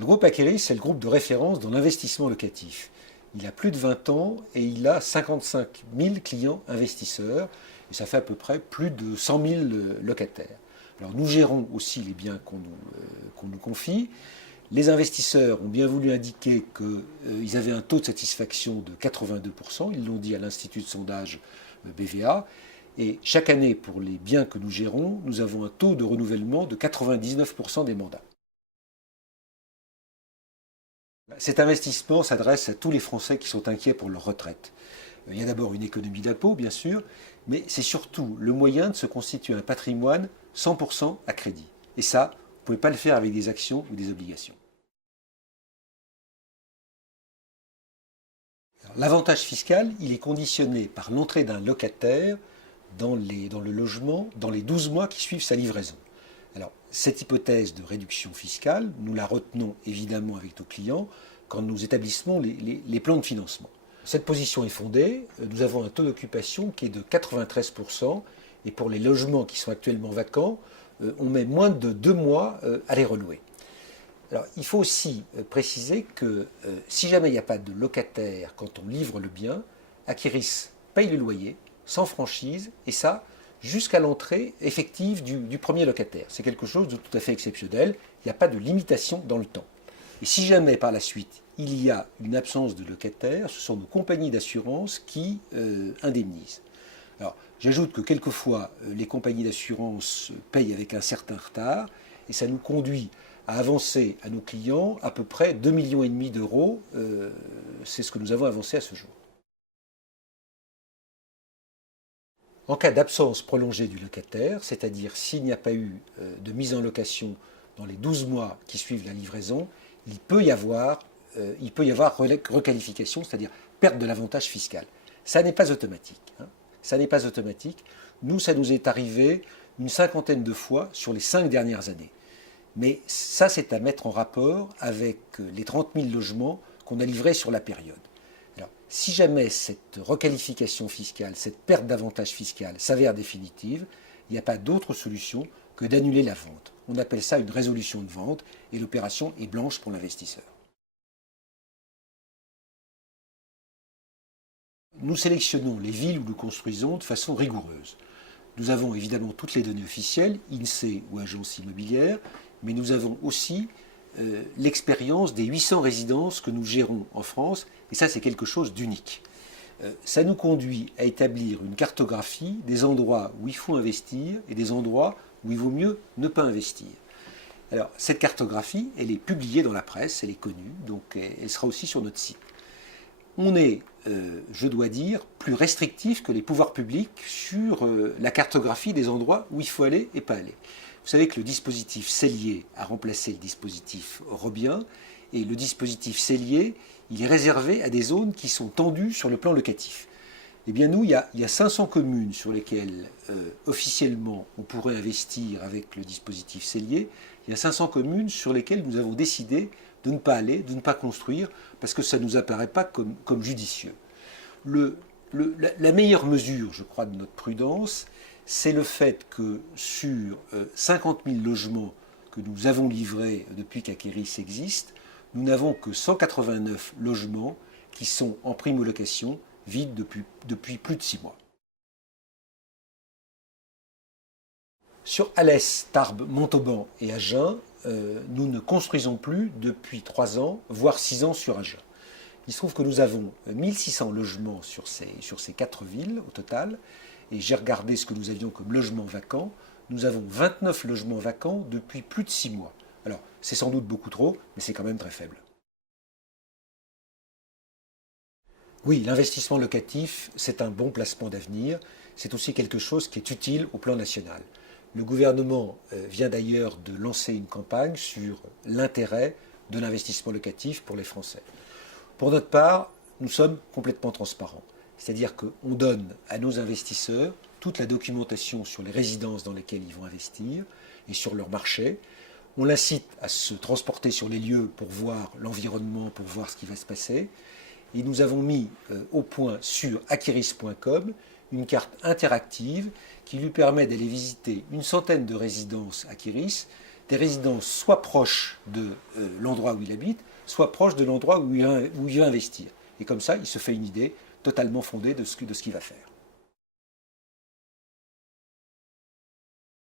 Le groupe Akéris, c'est le groupe de référence dans l'investissement locatif. Il a plus de 20 ans et il a 55 000 clients investisseurs et ça fait à peu près plus de 100 000 locataires. Alors nous gérons aussi les biens qu'on nous confie. Les investisseurs ont bien voulu indiquer qu'ils avaient un taux de satisfaction de 82%, ils l'ont dit à l'Institut de sondage BVA, et chaque année pour les biens que nous gérons, nous avons un taux de renouvellement de 99% des mandats. Cet investissement s'adresse à tous les Français qui sont inquiets pour leur retraite. Il y a d'abord une économie d'impôt, bien sûr, mais c'est surtout le moyen de se constituer un patrimoine 100% à crédit. Et ça, vous ne pouvez pas le faire avec des actions ou des obligations. L'avantage fiscal, il est conditionné par l'entrée d'un locataire dans le logement dans les 12 mois qui suivent sa livraison. Alors, cette hypothèse de réduction fiscale, nous la retenons évidemment avec nos clients quand nous établissons les plans de financement. Cette position est fondée, nous avons un taux d'occupation qui est de 93%, et pour les logements qui sont actuellement vacants, on met moins de 2 mois à les relouer. Alors, il faut aussi préciser que si jamais il n'y a pas de locataire quand on livre le bien, Akéris paye le loyer sans franchise, et ça jusqu'à l'entrée effective du premier locataire. C'est quelque chose de tout à fait exceptionnel, il n'y a pas de limitation dans le temps. Et si jamais par la suite il y a une absence de locataire, ce sont nos compagnies d'assurance qui indemnisent. Alors, j'ajoute que quelquefois les compagnies d'assurance payent avec un certain retard, et ça nous conduit à avancer à nos clients à peu près 2,5 millions d'euros. C'est ce que nous avons avancé à ce jour. En cas d'absence prolongée du locataire, c'est-à-dire s'il n'y a pas eu de mise en location dans les 12 mois qui suivent la livraison, il peut y avoir requalification, c'est-à-dire perte de l'avantage fiscal. Ça n'est pas automatique. Ça n'est pas automatique. Nous, ça nous est arrivé une cinquantaine de fois sur les 5 dernières années. Mais ça, c'est à mettre en rapport avec les 30 000 logements qu'on a livrés sur la période. Alors, si jamais cette requalification fiscale, cette perte d'avantage fiscal s'avère définitive, il n'y a pas d'autre solution que d'annuler la vente. On appelle ça une résolution de vente et l'opération est blanche pour l'investisseur. Nous sélectionnons les villes où nous construisons de façon rigoureuse. Nous avons évidemment toutes les données officielles, INSEE ou agence immobilière, mais nous avons aussi l'expérience des 800 résidences que nous gérons en France, et ça c'est quelque chose d'unique. Ça nous conduit à établir une cartographie des endroits où il faut investir et des endroits où il vaut mieux ne pas investir. Alors cette cartographie, elle est publiée dans la presse, elle est connue, donc elle sera aussi sur notre site. On est, je dois dire, plus restrictif que les pouvoirs publics sur la cartographie des endroits où il faut aller et pas aller. Vous savez que le dispositif Cellier a remplacé le dispositif Robien, et le dispositif Cellier, il est réservé à des zones qui sont tendues sur le plan locatif. Eh bien nous, il y a 500 communes sur lesquelles officiellement on pourrait investir avec le dispositif Cellier. Il y a 500 communes sur lesquelles nous avons décidé de ne pas aller, de ne pas construire, parce que ça ne nous apparaît pas comme judicieux. La meilleure mesure, je crois, de notre prudence, c'est le fait que sur 50 000 logements que nous avons livrés depuis qu'Akéris existe, nous n'avons que 189 logements qui sont en primo-location, vides depuis plus de 6 mois. Sur Alès, Tarbes, Montauban et Agen, nous ne construisons plus depuis 3 ans, voire 6 ans sur Agen. Il se trouve que nous avons 1600 logements sur ces 4 villes au total, et j'ai regardé ce que nous avions comme logements vacants. Nous avons 29 logements vacants depuis plus de 6 mois. Alors, c'est sans doute beaucoup trop, mais c'est quand même très faible. Oui, l'investissement locatif, c'est un bon placement d'avenir. C'est aussi quelque chose qui est utile au plan national. Le gouvernement vient d'ailleurs de lancer une campagne sur l'intérêt de l'investissement locatif pour les Français. Pour notre part, nous sommes complètement transparents. C'est-à-dire qu'on donne à nos investisseurs toute la documentation sur les résidences dans lesquelles ils vont investir et sur leur marché. On l'incite à se transporter sur les lieux pour voir l'environnement, pour voir ce qui va se passer. Et nous avons mis au point sur akéris.com une carte interactive qui lui permet d'aller visiter une centaine de résidences Akéris, des résidences soit proches de l'endroit où il habite, soit proches de l'endroit où il va investir. Et comme ça, il se fait une idée totalement fondée de ce qu'il va faire.